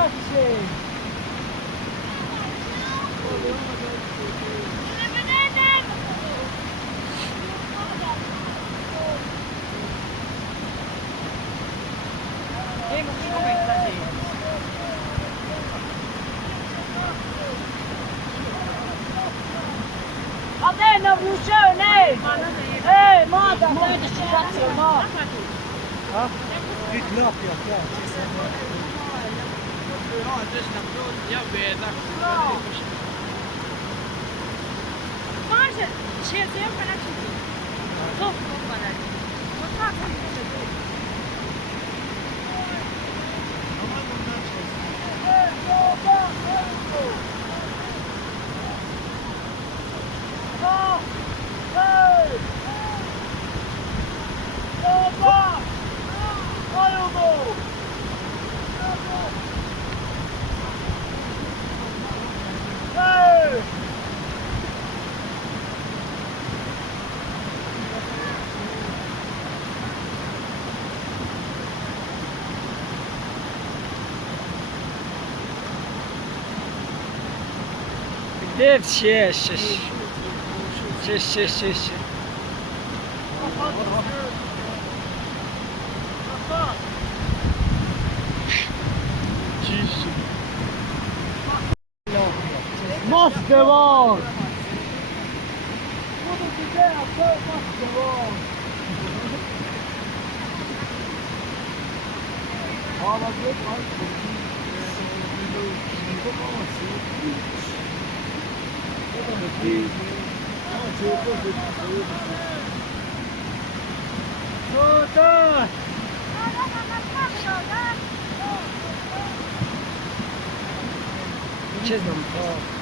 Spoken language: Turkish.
Grazie. Va bene, Lucione! Moda, dai, cazzo, no! Dit lapje, ja. Ja, dus dan bedoel ik, ja, weer. Maar ze heeft heel veel actie. Toch, nog maar net. Wat gaat er nu? Gdzie wsiesz? Cześć. Moskę won! Super! Gdzie znam to?